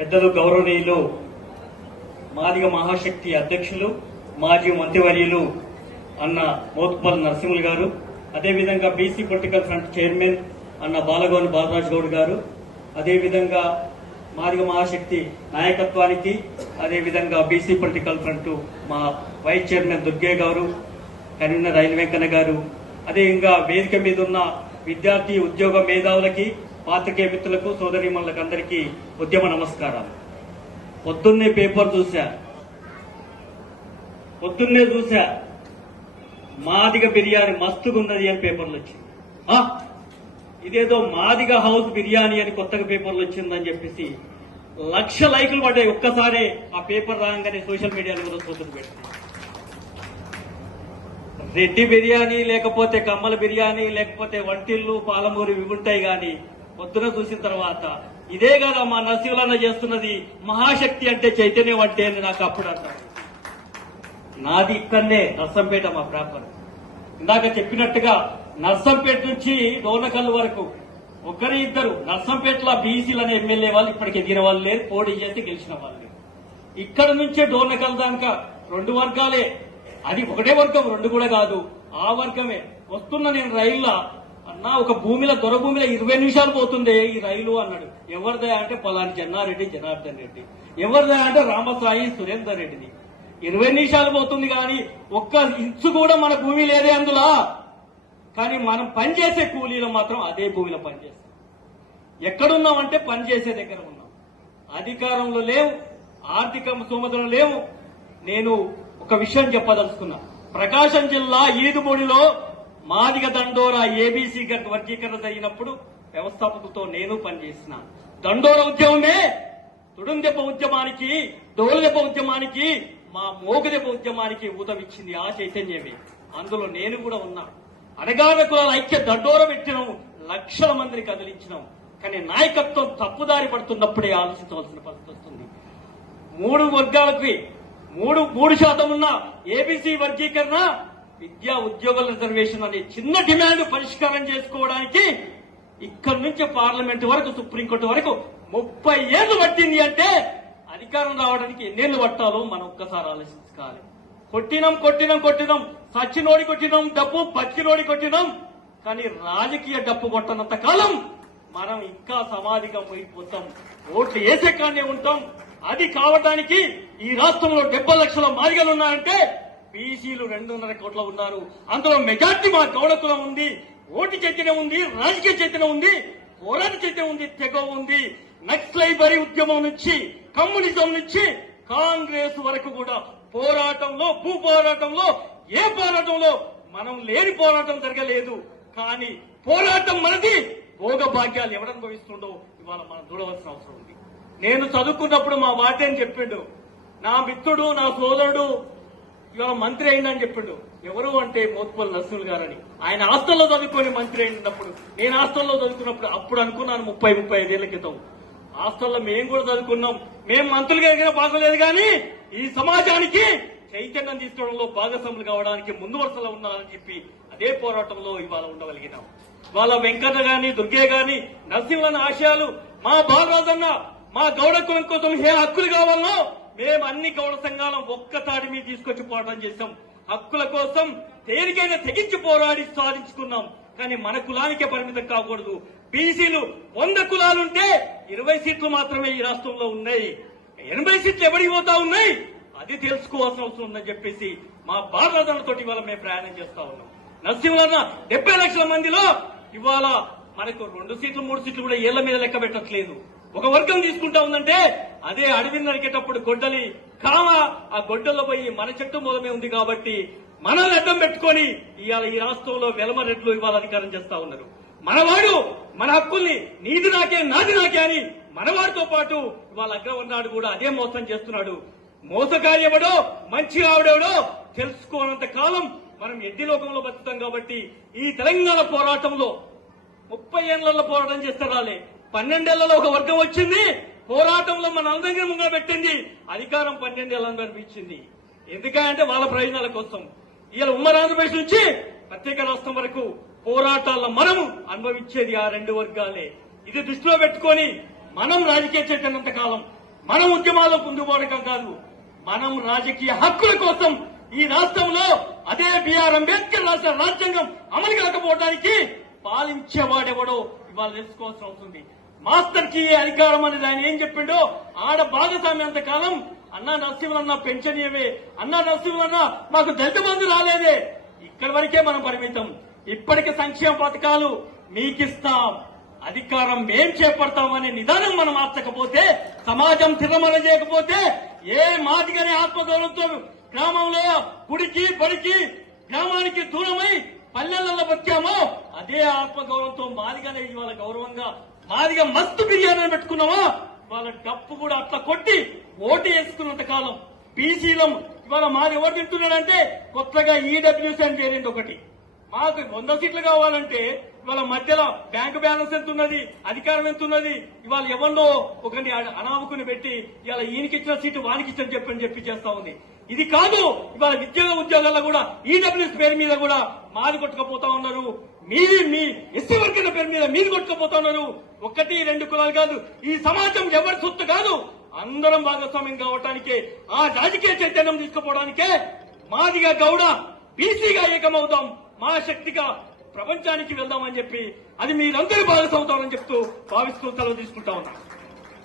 పెద్దలు గౌరవనీయులు మాదిగ మహాశక్తి అధ్యక్షులు మాజీ మంత్రివర్యులు అన్న మోత్పల్ నరసింహులు గారు, అదేవిధంగా బీసీ పొలిటికల్ ఫ్రంట్ చైర్మన్ అన్న బాలగోని బాలరాజ్ గౌడ్ గారు, అదేవిధంగా మాదిగ మహాశక్తి నాయకత్వానికి, అదేవిధంగా బీసీ పొలిటికల్ ఫ్రంట్ మా వైస్ చైర్మన్ దుర్గే గారు, కన్వీనర్ రైలు వెంకన్న గారు, అదేవిధంగా వేదిక మీద ఉన్న విద్యార్థి ఉద్యోగ మేధావులకి, పాత్రికేయ మిత్రులకు, సోదరీమణులకు అందరికీ ఉద్యమ నమస్కారాలు. పొద్దున్నే పేపర్ చూసా మాదిగ బిర్యానీ మస్తుగున్నది అని పేపర్లు వచ్చింది. ఇదేదో మాదిగ హౌస్ బిర్యానీ అని కొత్తగా పేపర్లు వచ్చిందని చెప్పేసి 1,00,000 లైకులు పడ్డాయి ఒక్కసారే ఆ పేపర్ రాగానే సోషల్ మీడియాలో కూడా సోదరు పెడుతుంది. రెడ్డి బిర్యానీ లేకపోతే కమ్మల బిర్యానీ లేకపోతే వంటిల్లు పాలమూరి ఇవి ఉంటాయి కానీ పొద్దున చూసిన తర్వాత ఇదే కదా మా నరసింహులన్న చేస్తున్నది, మహాశక్తి అంటే చైతన్యం అంటే అని నాకు అప్పుడు అన్నారు. నాది ఇక్కడనే నర్సంపేట మా ప్రాపర్. ఇందాక చెప్పినట్టుగా నర్సంపేట నుంచి డోర్నకల్లు వరకు ఒకరి ఇద్దరు నర్సంపేటలో బీసీలు అనే ఎమ్మెల్యే వాళ్ళు ఇప్పటికి ఎదిగిన వాళ్ళు లేరు, పోటీ చేసి గెలిచిన వాళ్ళు లేరు. ఇక్కడ నుంచే డోర్నకల్ దాకా 2 వర్గాలే, అది ఒకటే వర్గం, 2 కూడా కాదు, ఆ వర్గమే వస్తున్న. నేను రైల్లో అన్నా ఒక భూమిలో దొర భూమిలో 20 నిమిషాలు పోతుంది ఈ రైలు అన్నాడు. ఎవరిదా అంటే పలాని జన్నారెడ్డి జనార్దన్ రెడ్డి, ఎవరిదా అంటే రామసాయి సురేందర్ రెడ్డిది. 20 నిమిషాలు పోతుంది కానీ ఒక్క ఇంచు కూడా మన భూమి లేదే అందులో. కానీ మనం పనిచేసే కూలీలో మాత్రం అదే భూమిలో పనిచేస్తాం. ఎక్కడున్నామంటే పనిచేసే దగ్గర ఉన్నాం. అధికారంలో లేవు, ఆర్థిక స్తోమతలు లేవు. నేను ఒక విషయం చెప్పదలుచుకున్నా. ప్రకాశం జిల్లా ఈదుమూడిలో మాదిగ దండోరా ఏబీసీ వర్గీకరణ జరిగినప్పుడు వ్యవస్థాపకులతో నేను పనిచేసిన. దండోర ఉద్యమమే తుడుందెబ్బ ఉద్యమానికి, డోలుదెబ్బ ఉద్యమానికి, మా మోగదెబ్బ ఉద్యమానికి ఊతమిచ్చింది ఆ చైతన్యమే. అందులో నేను కూడా ఉన్నా. అడగాన కులాల ఐక్య దండోర పెట్టినాం, 1,00,000 మందిని కదిలించినాం. కానీ నాయకత్వం తప్పుదారి పడుతున్నప్పుడే ఆలోచించవలసిన పరిస్థితి వస్తుంది. 3 వర్గాలకి 3% ఉన్న ఏబీసీ వర్గీకరణ, విద్యా ఉద్యోగుల రిజర్వేషన్ అనే చిన్న డిమాండ్ పరిష్కారం చేసుకోవడానికి ఇక్కడి నుంచి పార్లమెంట్ వరకు, సుప్రీంకోర్టు వరకు 30 ఏళ్లు పట్టింది అంటే అధికారం రావడానికి ఎన్నేళ్లు పట్టాలో మనం ఒక్కసారి ఆలోచించుకోవాలి. కొట్టినాం, సచ్చినోడి కొట్టినాం డబ్బు, బతికినోడి కొట్టినాం. కానీ రాజకీయ డబ్బు కొట్టనంత కాలం మనం ఇంకా సమాధిగా పోయిపోతాం, ఓట్లు వేసే కానే ఉంటాం. అది కావడానికి ఈ రాష్ట్రంలో 70 లక్షల మాదిగలు ఉన్నారంటే బీసీలు 2.5 కోట్ల ఉన్నారు. అందులో మెజార్టీ మా గౌడ కులం ఉంది. ఓటు చైతన్యం ఉంది, రాజకీయ చైతన్యం ఉంది, పోరాట చైతన్యం ఉంది, తెగ ఉంది. నక్సలైబరీ ఉద్యమం నుంచి, కమ్యూనిజం నుంచి కాంగ్రెస్ వరకు కూడా పోరాటంలో, భూ పోరాటంలో, ఏ పోరాటంలో మనం లేని పోరాటం జరగలేదు. కానీ పోరాటం మనది. భోగ భాగ్యాలు ఎవరు అనుభవిస్తుండో ఇవాళ మనం చూడవలసిన అవసరం ఉంది. నేను చదువుకున్నప్పుడు మా వార్డెన్ చెప్పిండు, నా మిత్రుడు, నా సోదరుడు ఇవాళ మంత్రి అయిందని చెప్పిండు. ఎవరు అంటే మోత్పల్ నరసింహులు గారని. ఆయన హాస్టల్లో చదువుకొని మంత్రి అయినప్పుడు, నేను హాస్టల్లో చదువుకున్నప్పుడు అప్పుడు అనుకున్నాను 30-35 ఏళ్ల క్రితం. హాస్టల్లో మేము కూడా చదువుకున్నాం. మేము మంత్రులుగా ఎదిగినా బాగోలేదు కానీ ఈ సమాజానికి చైతన్యం తీసుకోవడంలో భాగస్వాములు కావడానికి ముందు వరుసలో ఉన్నారని చెప్పి అదే పోరాటంలో ఇవాళ ఉండగలిగినాం. ఇవాళ వెంకన్న గాని, దుర్గే గాని, నరసింహులన్న ఆశయాలు, మా బాలరాజన్న, మా గౌడ కులం కోసం ఏ హక్కులు కావాలో మేము అన్ని గౌడ సంఘాలను ఒక్కసారి మీద తీసుకొచ్చి పోరాటం చేశాం. హక్కుల కోసం తేలికైనా తెగించి పోరాడి సాధించుకున్నాం. కానీ మన కులానికే పరిమితం కాకూడదు. బీసీలు 100 కులాలుంటే 20 సీట్లు మాత్రమే ఈ రాష్ట్రంలో ఉన్నాయి. 80 సీట్లు ఎవరికి పోతా ఉన్నాయి అది తెలుసుకోవాల్సిన అవసరం ఉందని చెప్పేసి మా బాలరాజులతో ఇవాళ మేము ప్రయాణం చేస్తా ఉన్నాం. నరసింహులన్న 70 లక్షల మందిలో ఇవాళ మనకు 2 సీట్లు 3 సీట్లు కూడా ఏళ్ల మీద లెక్క పెట్టట్లేదు. ఒక వర్గం తీసుకుంటా ఉందంటే అదే అడవిని నరికేటప్పుడు గొడ్డలి కామ, ఆ గొడ్డల్లో పోయి మన చెట్టు మూలమే ఉంది కాబట్టి మనల్ని అడ్డం పెట్టుకొని ఇవాళ ఈ రాష్ట్రంలో వెలమ రెడ్లు ఇవాళ అధికారం చేస్తా ఉన్నారు. మనవాడు మన హక్కుల్ని నీది నాకే నాది నాకే అని మనవాడితో పాటు ఇవాళ అగ్రవర్ణాడు కూడా అదే మోసం చేస్తున్నాడు. మోసగారి ఎవడో మంచి ఆవిడెవడో తెలుసుకోనంత కాలం మనం ఎడ్డి లోకంలో బతుకుతాం. కాబట్టి ఈ తెలంగాణ పోరాటంలో 30 ఏళ్లలో పోరాటం చేస్తే రాలే, 12 ఏళ్లలో ఒక వర్గం వచ్చింది. పోరాటంలో మన అందరికీ ముంగ పెట్టింది. అధికారం 12 ఏళ్లను అనిపించింది. ఎందుకంటే వాళ్ళ ప్రయోజనాల కోసం. ఇలా ఉమ్మడి ఆంధ్రప్రదేశ్ నుంచి ప్రత్యేక రాష్ట్రం వరకు పోరాటాల మనం అనుభవించేది ఆ 2 వర్గాలే. ఇది దృష్టిలో పెట్టుకొని మనం రాజకీయ చైతన్యంత కాలం మనం ఉద్యమాల్లో ముందుపోవడం కాదు, మనం రాజకీయ హక్కుల కోసం ఈ రాష్ట్రంలో అదే బిఆర్ అంబేద్కర్ రాష్ట్ర రాజ్యాంగం అమలు కాకపోవడానికి పాలించేవాడెవడో ఇవాళ తెలుసుకోవాల్సిన అవుతుంది. మాస్టర్ కి అధికారం అనేది ఆయన ఏం చెప్పిండో, ఆడ భాగస్వామ్యం అంతకాలం అన్నా నరసింహులన్న పెన్షన్ ఇవే, అన్నా నరసింహులన్న మాకు దళిత బంధు రాలేదే, ఇక్కడి వరకే మనం పరిమితం. ఇప్పటికే సంక్షేమ పథకాలు మీకిస్తాం, అధికారం మేం చేపడతామనే నిదానం మనం మార్చకపోతే, సమాజం తిరమల చేయకపోతే, ఏ మాదిగనే ఆత్మగౌరవంతో గ్రామంలో గుడికి బడికి గ్రామానికి దూరమై పల్లెలలో వచ్చామో అదే ఆత్మగౌరవంతో మాదిగనే ఇవాళ గౌరవంగా మాదిగా మస్తు బిర్యానీ పెట్టుకున్నామా, వాళ్ళ డప్పు కూడా అట్లా కొట్టి ఓటు వేసుకున్నంత కాలం బీసీలం ఇవాళ మాది ఎవరు తింటున్నాడంటే కొత్తగా ఈడబ్ల్యూసీ అని పేరేంటి ఒకటి. మాకు 100 సీట్లు కావాలంటే ఇవాళ మధ్యలో బ్యాంకు బ్యాలెన్స్ ఎంత ఉన్నది, అధికారం ఎంత ఉన్నది, ఇవాళ ఎవరిలో ఒకరిని అనామకుని పెట్టి ఇవాళ ఈయనకి ఇచ్చిన సీటు వానికి ఇచ్చిన చెప్పి చేస్తా ఉంది. ఇది కాదు, ఇవాళ ఉద్యోగాల్లో కూడా ఈడబ్ల్యూఎస్ పేరు మీద కూడా మాది కొట్టుకపోతా ఉన్నారు, మీ ఎస్సీ వర్గీల పేరు మీద మీది కొట్టుకపోతా ఉన్నారు. 1, 2 కులాలు కాదు, ఈ సమాజం ఎవరి సొత్తు కాదు, అందరం భాగస్వామ్యం కావటానికే, ఆ రాజకీయ చైతన్యం తీసుకుపోవడానికే మాదిగా గౌడ బీసీగా ఏకమవుదాం, మా శక్తిగా ప్రపంచానికి వెళ్దామని చెప్పి అది మీరందరూ భాగస్వామ్యం చెప్తూ భావిస్తూ సెలవు తీసుకుంటా ఉన్నా.